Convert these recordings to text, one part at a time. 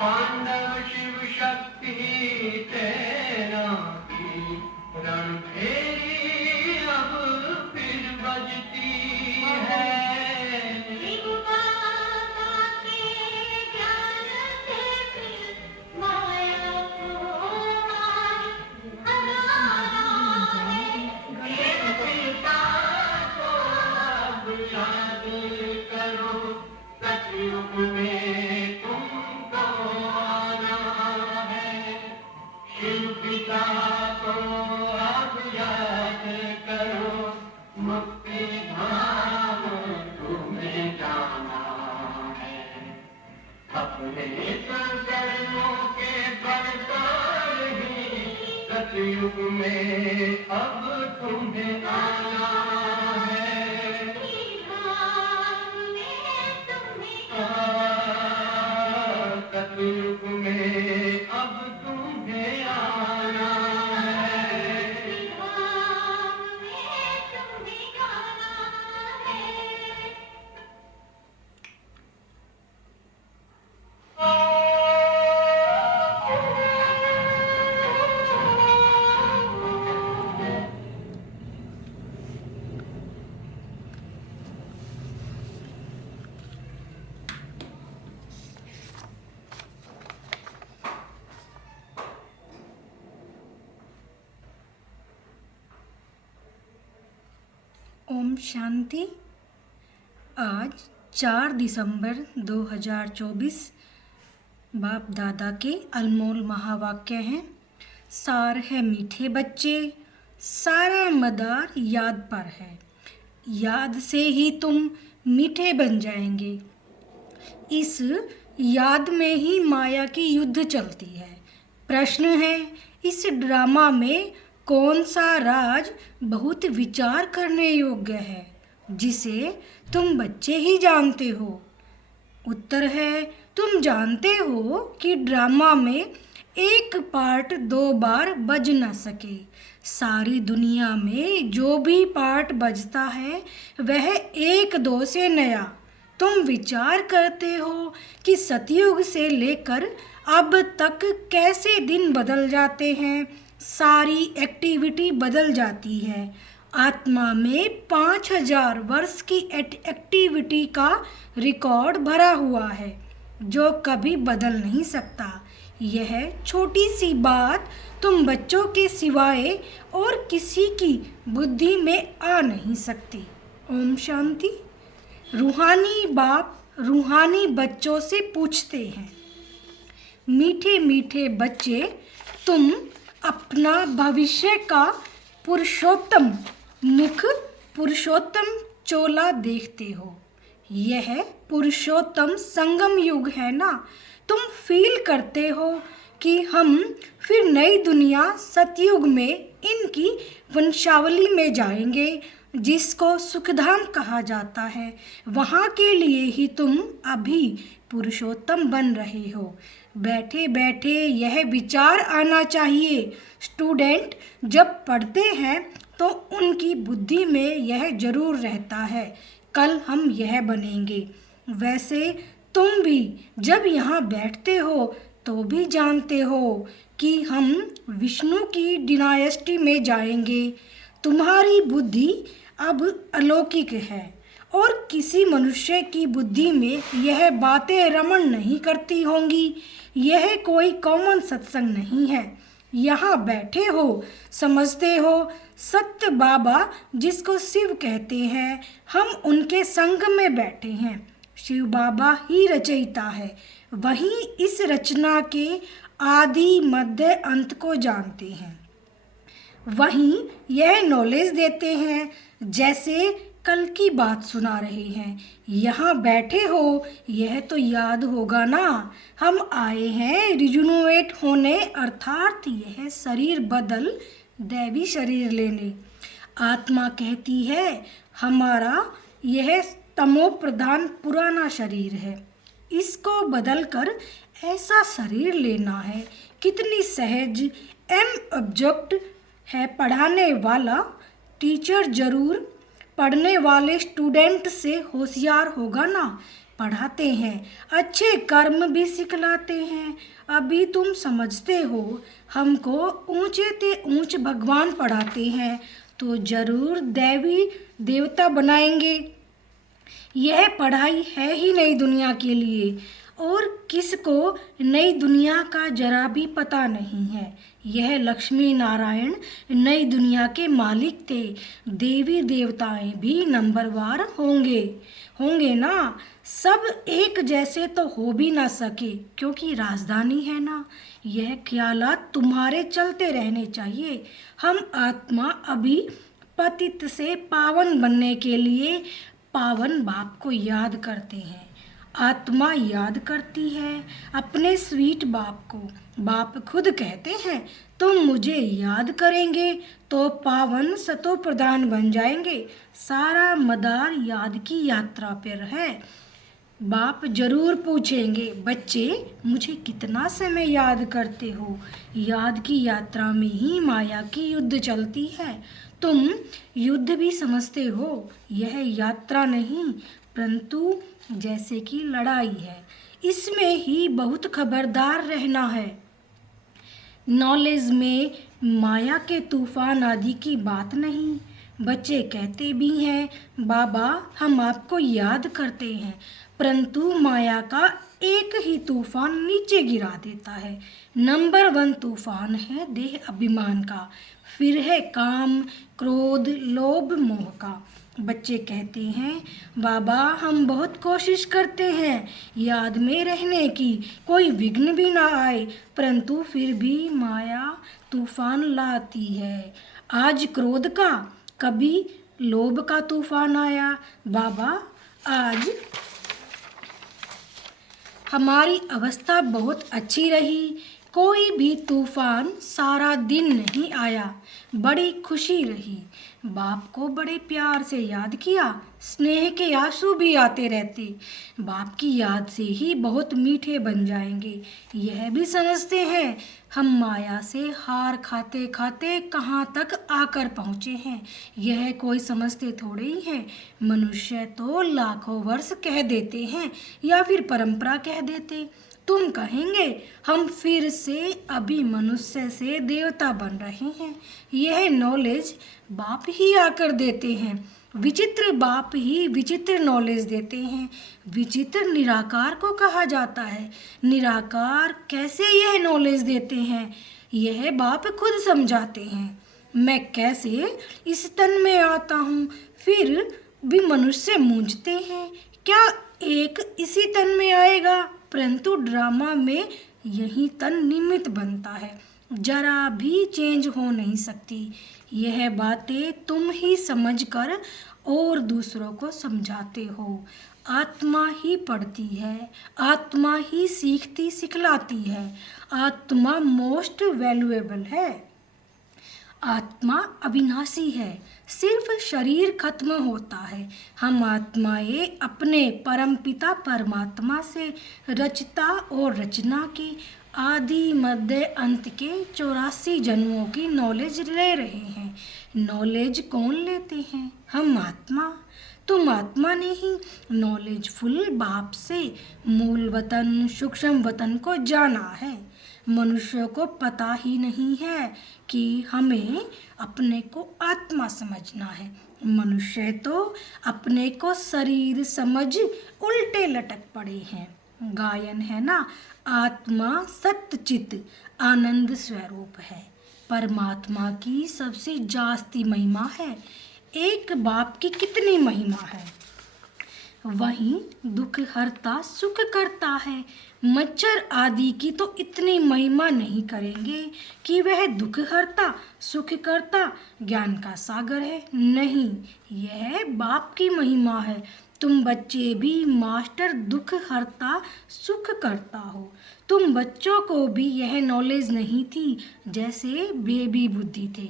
पांडव शिव शक्ति तेरा की रणभेरी अब फिर बजती है। सतयुग में तुमको आना है, शिव पिता को अब याद करो, मुक्ति धाम तुम्हें जाना है। अपने कर्मों के बल पर ही सतयुग में अब तुम्हें आना है। सतयुग में अब तुम्हें आना है। ओम शांति। आज 4 दिसंबर 2024 बाप दादा के अनमोल महावाक्य हैं। सार है मीठे बच्चे, सारा मदार याद पर है, याद से ही तुम मीठे बन जाएंगे। इस याद में ही माया की युद्ध चलती है। प्रश्न है, इस ड्रामा में कौन सा राज बहुत विचार करने योग्य है, जिसे तुम बच्चे ही जानते हो? उत्तर है, तुम जानते हो कि ड्रामा में एक पार्ट 2 बार बज न सके। सारी दुनिया में जो भी पार्ट बजता है वह 1-2 से नया। तुम विचार करते हो कि सतयुग से लेकर अब तक कैसे दिन बदल जाते हैं, सारी एक्टिविटी बदल जाती है। आत्मा में 5000 वर्ष की एक्टिविटी का रिकॉर्ड भरा हुआ है जो कभी बदल नहीं सकता। यह छोटी सी बात तुम बच्चों के सिवाय और किसी की बुद्धि में आ नहीं सकती। ओम शांति। रूहानी बाप रूहानी बच्चों से पूछते हैं, मीठे मीठे बच्चे, तुम अपना भविष्य का पुरुषोत्तम मुख, पुरुषोत्तम चोला देखते हो। यह पुरुषोत्तम संगम युग है ना। तुम फील करते हो कि हम फिर नई दुनिया सतयुग में इनकी वंशावली में जाएंगे, जिसको सुखधाम कहा जाता है। वहाँ के लिए ही तुम अभी पुरुषोत्तम बन रहे हो। बैठे बैठे यह विचार आना चाहिए। स्टूडेंट जब पढ़ते हैं तो उनकी बुद्धि में यह जरूर रहता है, कल हम यह बनेंगे। वैसे तुम भी जब यहाँ बैठते हो तो भी जानते हो कि हम विष्णु की डिनायस्टी में जाएंगे। तुम्हारी बुद्धि अब अलौकिक है और किसी मनुष्य की बुद्धि में यह बातें रमण नहीं करती होंगी। यह कोई कॉमन सत्संग नहीं है। यहाँ बैठे हो, समझते हो, सत्य बाबा जिसको शिव कहते हैं, हम उनके संग में बैठे हैं। शिव बाबा ही रचयिता है, वही इस रचना के आदि मध्य अंत को जानते हैं, वही यह नॉलेज देते हैं। जैसे कल की बात सुना रहे हैं, यहाँ बैठे हो, यह तो याद होगा ना, हम आए हैं रिजुनोवेट होने, अर्थात यह शरीर बदल दैवी शरीर लेने। आत्मा कहती है हमारा यह तमो प्रधान पुराना शरीर है, इसको बदलकर ऐसा शरीर लेना है। कितनी सहज एम ऑब्जेक्ट है। पढ़ाने वाला टीचर जरूर पढ़ने वाले स्टूडेंट से होशियार होगा ना। पढ़ाते हैं, अच्छे कर्म भी सिखलाते हैं। अभी तुम समझते हो हमको ऊंचे ते ऊंच भगवान पढ़ाते हैं तो जरूर देवी देवता बनाएंगे। यह पढ़ाई है ही नई दुनिया के लिए, और किसको नई दुनिया का जरा भी पता नहीं है। यह लक्ष्मी नारायण नई दुनिया के मालिक थे। देवी देवताएं भी नंबरवार होंगे ना। सब एक जैसे तो हो भी ना सके, क्योंकि राजधानी है ना। यह ख्यालात तुम्हारे चलते रहने चाहिए। हम आत्मा अभी पतित से पावन बनने के लिए पावन बाप को याद करते हैं। आत्मा याद करती है अपने स्वीट बाप को। बाप खुद कहते हैं तुम मुझे याद करेंगे तो पावन सतो प्रधान बन जाएंगे। सारा मदार याद की यात्रा पर है। बाप जरूर पूछेंगे बच्चे मुझे कितना समय याद करते हो। याद की यात्रा में ही माया की युद्ध चलती है। तुम युद्ध भी समझते हो, यह यात्रा नहीं परंतु जैसे कि लड़ाई है। इसमें ही बहुत खबरदार रहना है। नॉलेज में माया के तूफान आदि की बात नहीं। बच्चे कहते भी हैं बाबा हम आपको याद करते हैं, परंतु माया का एक ही तूफान नीचे गिरा देता है। नंबर 1 तूफान है देह अभिमान का, फिर है काम क्रोध लोभ मोह का। बच्चे कहते हैं बाबा हम बहुत कोशिश करते हैं याद में रहने की, कोई विघ्न भी ना आए, परंतु फिर भी माया तूफान लाती है। आज क्रोध का, कभी लोभ का तूफान आया। बाबा आज हमारी अवस्था बहुत अच्छी रही, कोई भी तूफान सारा दिन नहीं आया, बड़ी खुशी रही। बाप को बड़े प्यार से याद किया, स्नेह के आंसू भी आते रहते। बाप की याद से ही बहुत मीठे बन जाएंगे। यह भी समझते हैं हम माया से हार खाते खाते कहाँ तक आकर पहुँचे हैं। यह कोई समझते थोड़े ही हैं। मनुष्य तो लाखों वर्ष कह देते हैं या फिर परंपरा कह देते। तुम कहेंगे हम फिर से अभी मनुष्य से देवता बन रहे हैं। यह नॉलेज बाप ही आकर देते हैं। विचित्र बाप ही विचित्र नॉलेज देते हैं। विचित्र निराकार को कहा जाता है। निराकार कैसे यह नॉलेज देते हैं, यह बाप खुद समझाते हैं। मैं कैसे इस तन में आता हूँ, फिर भी मनुष्य मूंझते हैं क्या एक इसी तन में आएगा, परंतु ड्रामा में यही तन निमित्त बनता है, जरा भी चेंज हो नहीं सकती। यह बातें तुम ही समझकर और दूसरों को समझाते हो। आत्मा ही पढ़ती है, आत्मा ही सीखती सिखलाती है। आत्मा मोस्ट वैल्यूएबल है। आत्मा अविनाशी है, सिर्फ शरीर खत्म होता है। हम आत्माएं अपने परमपिता परमात्मा से रचता और रचना के आदि मध्य अंत के 84 जन्मों की नॉलेज ले रहे हैं। नॉलेज कौन लेते हैं, हम आत्मा। तुम आत्मा ने ही नॉलेजफुल बाप से मूल वतन सूक्ष्म वतन को जाना है। मनुष्य को पता ही नहीं है कि हमें अपने को आत्मा समझना है। मनुष्य तो अपने को शरीर समझ उल्टे लटक पड़े हैं। गायन है ना, आत्मा सत्यचित आनंद स्वरूप है। परमात्मा की सबसे जास्ती महिमा है। एक बाप की कितनी महिमा है, वहीं दुख हरता सुख करता है। मच्छर आदि की तो इतनी महिमा नहीं करेंगे कि वह दुख हरता सुख करता ज्ञान का सागर है। नहीं, यह बाप की महिमा है। तुम बच्चे भी मास्टर दुख हरता सुख करता हो। तुम बच्चों को भी यह नॉलेज नहीं थी जैसे बेबी बुद्धि थे।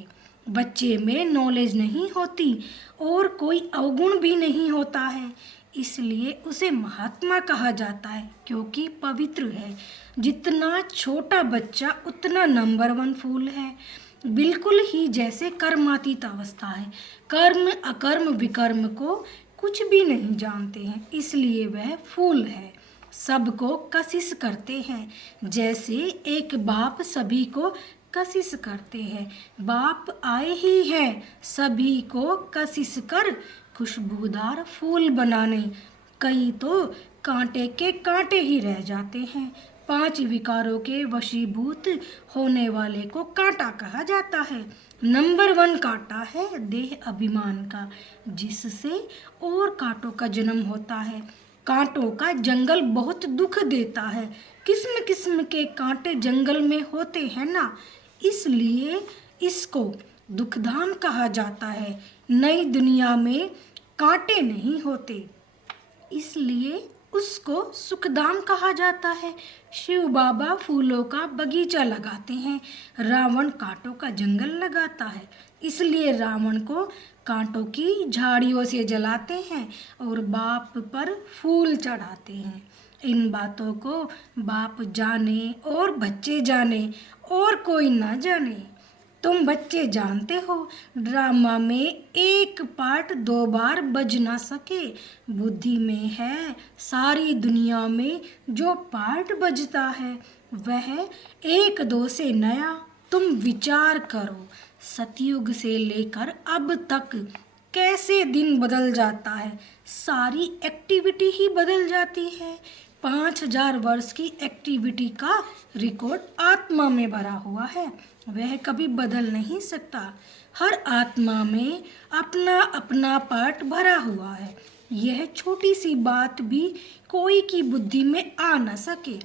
बच्चे में नॉलेज नहीं होती और कोई अवगुण भी नहीं होता है, इसलिए उसे महात्मा कहा जाता है क्योंकि पवित्र है। जितना छोटा बच्चा उतना नंबर 1 फूल है, बिल्कुल ही जैसे कर्मातीत अवस्था है। कर्म अकर्म विकर्म को कुछ भी नहीं जानते हैं, इसलिए वह फूल है। सबको कशिश करते हैं, जैसे एक बाप सभी को कशिश करते हैं। बाप आए ही हैं सभी को कशिश कर खुशबूदार फूल बनाने। कई तो कांटे के कांटे ही रह जाते हैं। 5 विकारों के वशीभूत होने वाले को कांटा कहा जाता है। नंबर 1 कांटा है देह अभिमान का, जिससे और कांटों का जन्म होता है। कांटों का जंगल बहुत दुख देता है। किस्म किस्म के कांटे जंगल में होते हैं ना, इसलिए इसको दुखधाम कहा जाता है। नई दुनिया में कांटे नहीं होते, इसलिए उसको सुखधाम कहा जाता है। शिव बाबा फूलों का बगीचा लगाते हैं। रावण कांटों का जंगल लगाता है, इसलिए रावण को कांटों की झाड़ियों से जलाते हैं और बाप पर फूल चढ़ाते हैं। इन बातों को बाप जाने और बच्चे जाने और कोई ना जाने। तुम बच्चे जानते हो, ड्रामा में एक पार्ट 2 बार बज ना सके। बुद्धि में है सारी दुनिया में जो पार्ट बजता है वह 1-2 से नया। तुम विचार करो, सतयुग से लेकर अब तक कैसे दिन बदल जाता है। सारी एक्टिविटी ही बदल जाती है। 5000 वर्ष की एक्टिविटी का रिकॉर्ड आत्मा में भरा हुआ है, वह कभी बदल नहीं सकता। हर आत्मा में अपना अपना पार्ट भरा हुआ है। यह छोटी सी बात भी कोई की बुद्धि में आ न सके।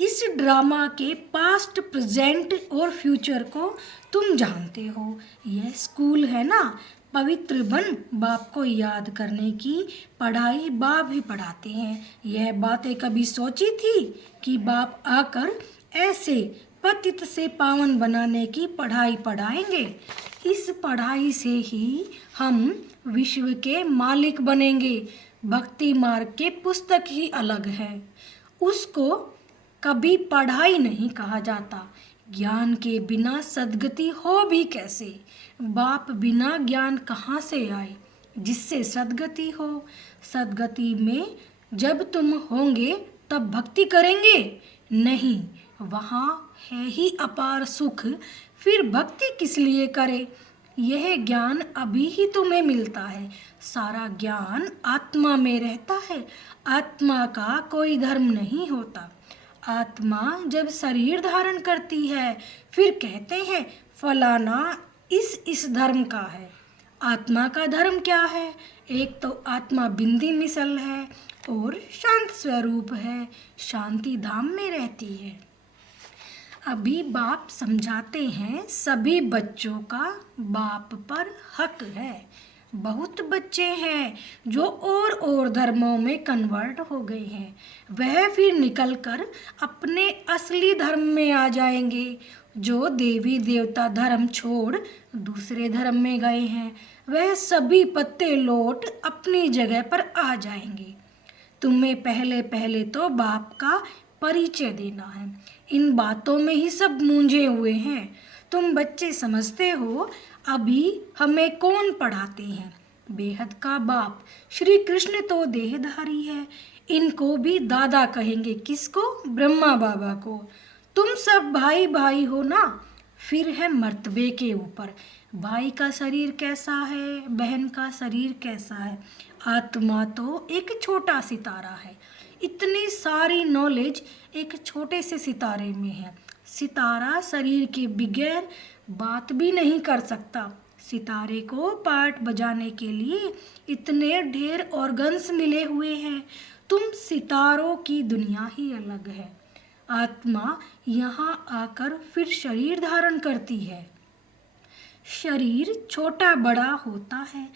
इस ड्रामा के पास्ट, प्रेजेंट और फ्यूचर को तुम जानते हो। यह स्कूल है ना, पवित्र बन बाप को याद करने की पढ़ाई बाप ही पढ़ाते हैं। यह बातें कभी सोची थी कि बाप आकर ऐसे पतित से पावन बनाने की पढ़ाई पढ़ाएंगे। इस पढ़ाई से ही हम विश्व के मालिक बनेंगे। भक्ति मार्ग के पुस्तक ही अलग है, उसको कभी पढ़ाई नहीं कहा जाता। ज्ञान के बिना सद्गति हो भी कैसे। बाप बिना ज्ञान कहाँ से आए जिससे सद्गति हो। सद्गति में जब तुम होंगे तब भक्ति करेंगे नहीं, वहाँ है ही अपार सुख, फिर भक्ति किस लिए करे। यह ज्ञान अभी ही तुम्हें मिलता है। सारा ज्ञान आत्मा में रहता है। आत्मा का कोई धर्म नहीं होता। आत्मा जब शरीर धारण करती है फिर कहते हैं फलाना इस धर्म का है। आत्मा का धर्म क्या है? एक तो आत्मा बिंदी मिसल है और शांत स्वरूप है, शांति धाम में रहती है। अभी बाप समझाते हैं सभी बच्चों का बाप पर हक है। बहुत बच्चे हैं जो और धर्मों में कन्वर्ट हो गए हैं, वह फिर निकलकर अपने असली धर्म में आ जाएंगे। जो देवी देवता धर्म छोड़ दूसरे धर्म में गए हैं वह सभी पत्ते लौट अपनी जगह पर आ जाएंगे। तुम्हें पहले पहले तो बाप का परिचय देना है। इन बातों में ही सब मूंझे हुए हैं। तुम बच्चे समझते हो अभी हमें कौन पढ़ाते हैं? बेहद का बाप श्री कृष्ण तो देहधारी है, इनको भी दादा कहेंगे। किसको? ब्रह्मा बाबा को। तुम सब भाई भाई हो ना, फिर है मर्तबे के ऊपर। भाई का शरीर कैसा है, बहन का शरीर कैसा है। आत्मा तो एक छोटा सितारा है। इतनी सारी नॉलेज एक छोटे से सितारे में है। सितारा शरीर के बगैर बात भी नहीं कर सकता। सितारे को पार्ट बजाने के लिए इतने ढेर ऑर्गन्स मिले हुए हैं। तुम सितारों की दुनिया ही अलग है। आत्मा यहाँ आकर फिर शरीर धारण करती है। शरीर छोटा बड़ा होता है,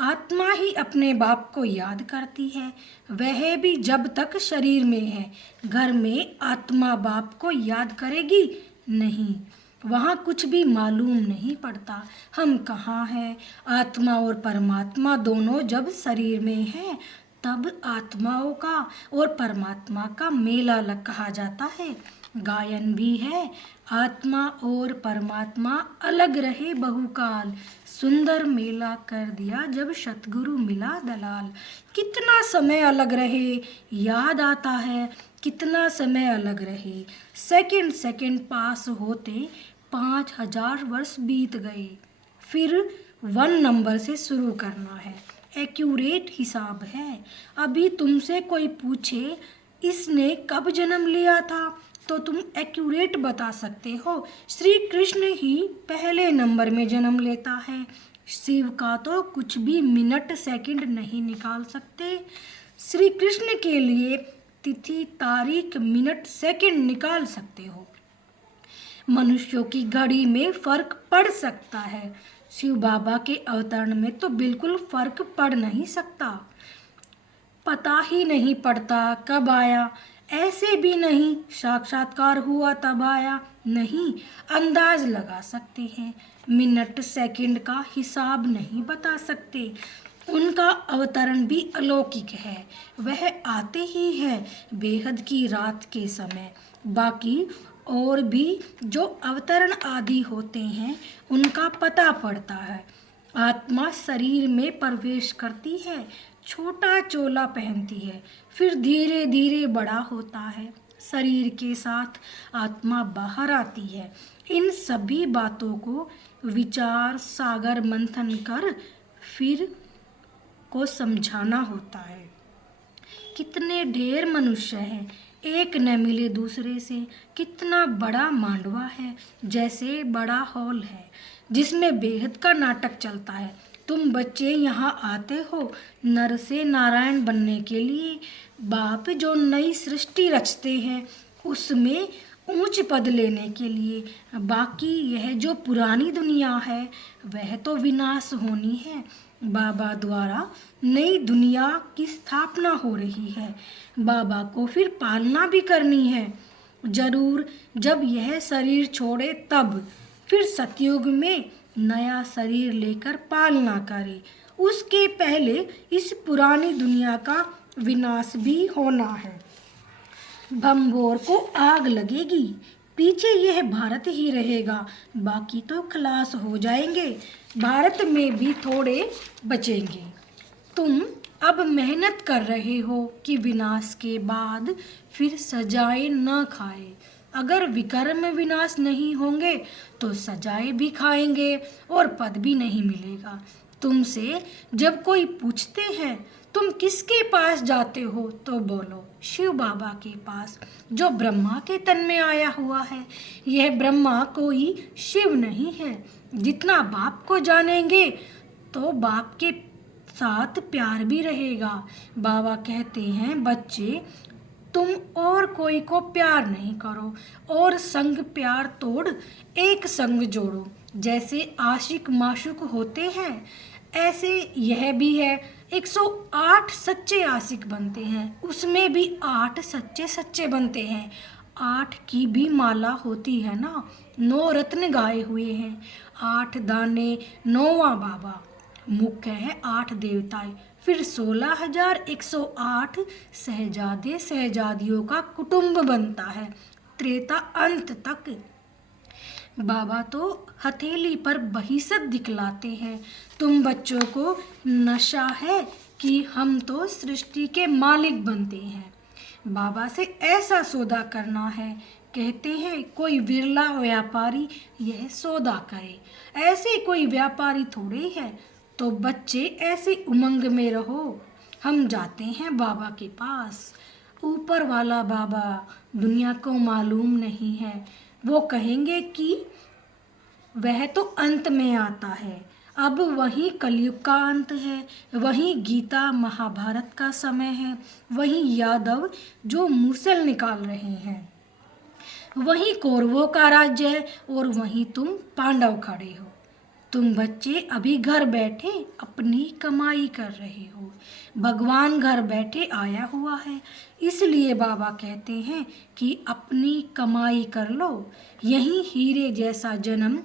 आत्मा ही अपने बाप को याद करती है, वह भी जब तक शरीर में है। घर में आत्मा बाप को याद करेगी नहीं, वहाँ कुछ भी मालूम नहीं पड़ता हम कहाँ हैं। आत्मा और परमात्मा दोनों जब शरीर में हैं तब आत्माओं का और परमात्मा का मेला कहा जाता है। गायन भी है, आत्मा और परमात्मा अलग रहे बहुकाल, सुंदर मेला कर दिया जब सतगुरु मिला दलाल। कितना समय अलग रहे याद आता है, कितना समय अलग रहे, सेकंड सेकंड पास होते 5000 वर्ष बीत गए। फिर 1 नंबर से शुरू करना है, एक्यूरेट हिसाब है। अभी तुमसे कोई पूछे इसने कब जन्म लिया था तो तुम एक्यूरेट बता सकते हो, श्री कृष्ण ही पहले नंबर में जन्म लेता है। शिव का तो कुछ भी मिनट सेकंड नहीं निकाल सकते, श्री कृष्ण के लिए तिथि तारीख मिनट सेकंड निकाल सकते हो। मनुष्यों की घड़ी में फर्क पड़ सकता है, शिव बाबा के अवतरण में तो बिल्कुल फर्क पड़ नहीं सकता। पता ही नहीं पड़ता कब आया, ऐसे भी नहीं साक्षात्कार हुआ तब आया, नहीं अंदाज लगा सकते हैं, मिनट सेकंड का हिसाब नहीं बता सकते। उनका अवतरण भी अलौकिक है, वह आते ही है बेहद की रात के समय। बाकी और भी जो अवतरण आदि होते हैं उनका पता पड़ता है। आत्मा शरीर में प्रवेश करती है, छोटा चोला पहनती है, फिर धीरे धीरे बड़ा होता है, शरीर के साथ आत्मा बाहर आती है। इन सभी बातों को विचार सागर मंथन कर फिर को समझाना होता है। कितने ढेर मनुष्य हैं, एक न मिले दूसरे से। कितना बड़ा मांडवा है, जैसे बड़ा हॉल है जिसमें बेहद का नाटक चलता है। तुम बच्चे यहाँ आते हो नर से नारायण बनने के लिए। बाप जो नई सृष्टि रचते हैं उसमें ऊंच पद लेने के लिए। बाकी यह जो पुरानी दुनिया है वह तो विनाश होनी है। बाबा द्वारा नई दुनिया की स्थापना हो रही है, बाबा को फिर पालना भी करनी है जरूर। जब यह शरीर छोड़े तब फिर सतयुग में नया शरीर लेकर पालना करे। उसके पहले इस पुरानी दुनिया का विनाश भी होना है। भंबोर को आग लगेगी, पीछे यह भारत ही रहेगा, बाकी तो खलास हो जाएंगे, भारत में भी थोड़े बचेंगे। तुम अब मेहनत कर रहे हो कि विनाश के बाद फिर सजाएं न खाए। अगर विकर्म विनाश नहीं होंगे तो सजाएं भी खाएंगे और पद भी नहीं मिलेगा। तुमसे जब कोई पूछते हैं तुम किसके पास जाते हो तो बोलो शिव बाबा के पास, जो ब्रह्मा के तन में आया हुआ है। यह ब्रह्मा कोई शिव नहीं है। जितना बाप को जानेंगे तो बाप के साथ प्यार भी रहेगा। बाबा कहते हैं बच्चे तुम और कोई को प्यार नहीं करो और संग प्यार तोड़ एक संग जोड़ो। जैसे आशिक माशुक होते हैं ऐसे यह भी है। 108 सच्चे आशिक बनते हैं, उसमें भी 8 सच्चे सच्चे बनते हैं। 8 की भी माला होती है ना, 9 रत्न गाए हुए हैं, 8 दाने 9वां बाबा, मुख्य है 8 देवताएं, फिर 16,108 शहजादे शहजादियों का कुटुंब बनता है त्रेता अंत तक। बाबा तो हथेली पर बहिसत दिखलाते हैं। तुम बच्चों को नशा है कि हम तो सृष्टि के मालिक बनते हैं। बाबा से ऐसा सौदा करना है, कहते हैं कोई विरला व्यापारी यह सौदा करे, ऐसे कोई व्यापारी थोड़े है। तो बच्चे ऐसे उमंग में रहो। हम जाते हैं बाबा के पास। ऊपर वाला बाबा दुनिया को मालूम नहीं है, वो कहेंगे कि वह तो अंत में आता है। अब वही कलयुग का अंत है, वही गीता महाभारत का समय है, वही यादव जो मूसल निकाल रहे हैं, वही कौरवों का राज्य है और वही तुम पांडव खड़े हो। तुम बच्चे अभी घर बैठे अपनी कमाई कर रहे हो, भगवान घर बैठे आया हुआ है। इसलिए बाबा कहते हैं कि अपनी कमाई कर लो। यही हीरे जैसा जन्म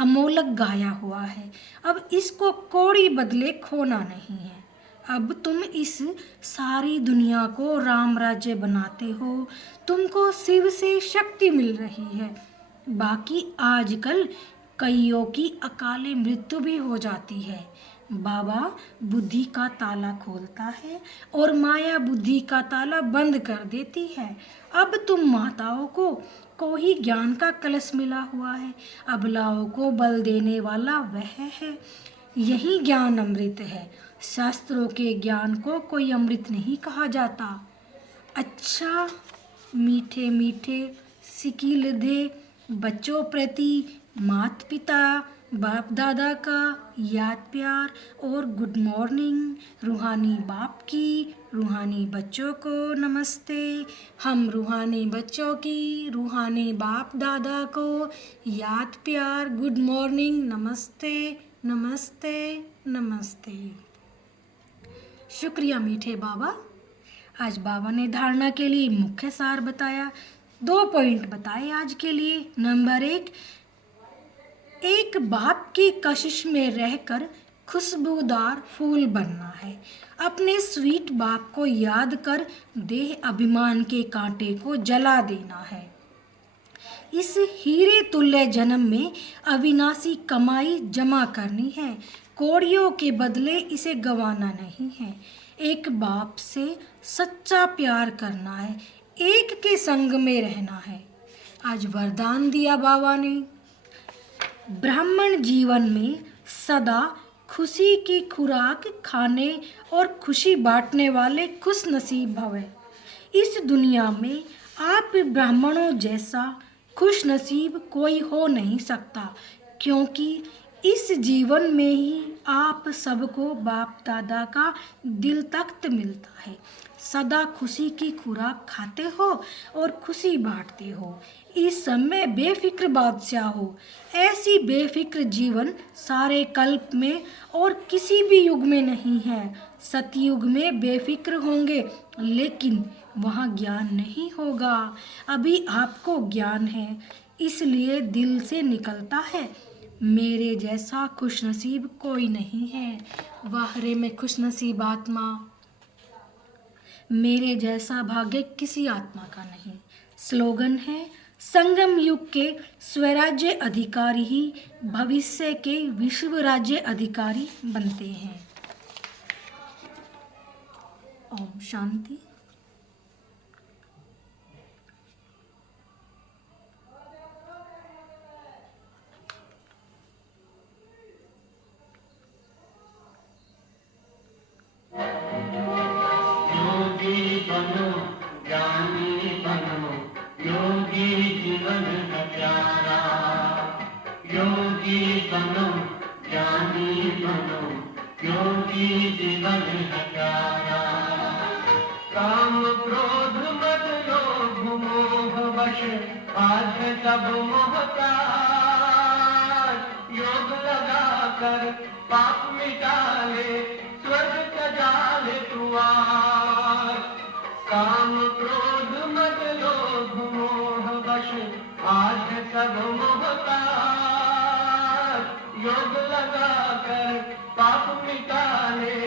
अमोलक गाया हुआ है, अब इसको कौड़ी बदले खोना नहीं है। अब तुम इस सारी दुनिया को राम राज्य बनाते हो, तुमको शिव से शक्ति मिल रही है। बाकी आजकल कईयों की अकाले मृत्यु भी हो जाती है। बाबा बुद्धि का ताला खोलता है और माया बुद्धि का ताला बंद कर देती है। अब तुम माताओं को ही ज्ञान का कलश मिला हुआ है, अबलाओं को बल देने वाला वह है। यही ज्ञान अमृत है। शास्त्रों के ज्ञान को कोई अमृत नहीं कहा जाता। अच्छा, मीठे मीठे सिकिल दे बच्चों प्रति माता पिता बाप दादा का याद प्यार और गुड मॉर्निंग। रूहानी बाप की रूहानी बच्चों को नमस्ते। हम रूहानी बच्चों की रूहानी बाप दादा को याद प्यार गुड मॉर्निंग नमस्ते नमस्ते नमस्ते। शुक्रिया मीठे बाबा। आज बाबा ने धारणा के लिए मुख्य सार बताया। 2 पॉइंट बताए आज के लिए। नंबर 1, एक बाप की कशिश में रहकर खुशबूदार फूल बनना है। अपने स्वीट बाप को याद कर देह अभिमान के कांटे को जला देना है। इस हीरे तुल्य जन्म में अविनाशी कमाई जमा करनी है। कौड़ियों के बदले इसे गंवाना नहीं है। एक बाप से सच्चा प्यार करना है, एक के संग में रहना है। आज वरदान दिया बाबा ने, ब्राह्मण जीवन में सदा खुशी की खुराक खाने और खुशी बांटने वाले खुश नसीब भवे। इस दुनिया में आप ब्राह्मणों जैसा खुश नसीब कोई हो नहीं सकता, क्योंकि इस जीवन में ही आप सबको बाप दादा का दिल तख्त मिलता है। सदा खुशी की खुराक खाते हो और खुशी बांटते हो। इस समय बेफिक्र बादशाह हो। ऐसी बेफिक्र जीवन सारे कल्प में और किसी भी युग में नहीं है। सतयुग में बेफिक्र होंगे, लेकिन वहाँ ज्ञान नहीं होगा। अभी आपको ज्ञान है, इसलिए दिल से निकलता है, मेरे जैसा खुशनसीब कोई नहीं है। वाह रे मैं खुशनसीब आत्मा, मेरे जैसा भाग्य किसी आत्मा का नहीं। स्लोगन है, संगम युग के स्वराज्य अधिकारी ही भविष्य के विश्व राज्य अधिकारी बनते हैं। ओम शांति। योगी बनो ज्ञानी बनो, योगी जीवन है प्यारा। योगी बनो ज्ञानी बनो, योगी जीवन है प्यारा। काम क्रोध मत लोभ मोह वश, आज सब मोहताज। योग लगा कर पाप मिटा ले, स्वर्ग सजा ले तू आज। काम क्रोध मत लोभ मोह वश, आज सब मोहताज। योग लगा कर पाप मिटा ले,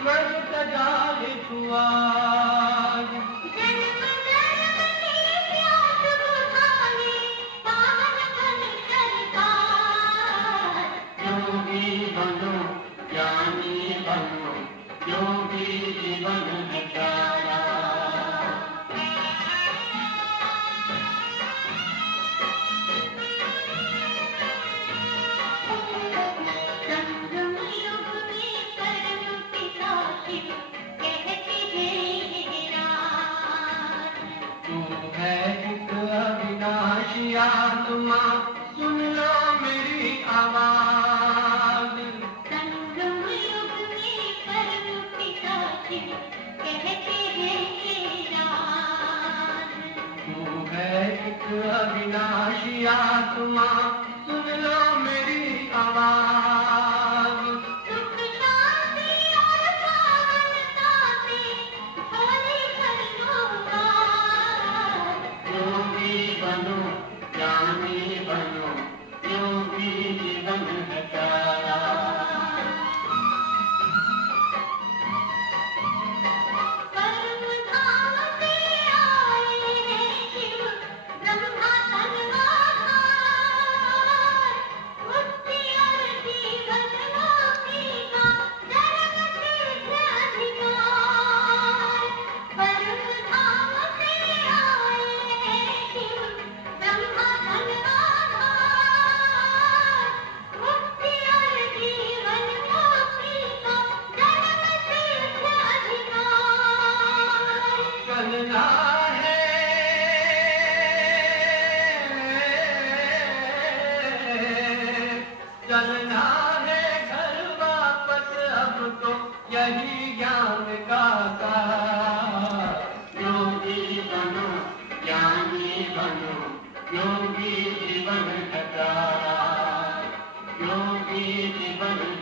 स्वर्ग सजा ले तू आज। जन्म जन्म की प्यास बुझाने, पावन बन सरकार। योगी बनो ज्ञानी बनो, योगी जीवन है प्यारा। संगम युग में परम पिता शिव कहते हैं राज। तू है एक अविनाशी आत्मा, सुन लो मेरी आवाज। संगम युग में परम पिता शिव कहते हैं राज। तू है एक अविनाशी आत्मा, सुन लो मेरी आवाज। सुख शांति और पावनता से भोले भर होगा। योगी बनो ज्ञानी बनो, योगी जीवन है प्यारा। यही ज्ञान का सार। योगी बनो, ज्ञानी बनो, योगी जीवन का सार। योगी जीवन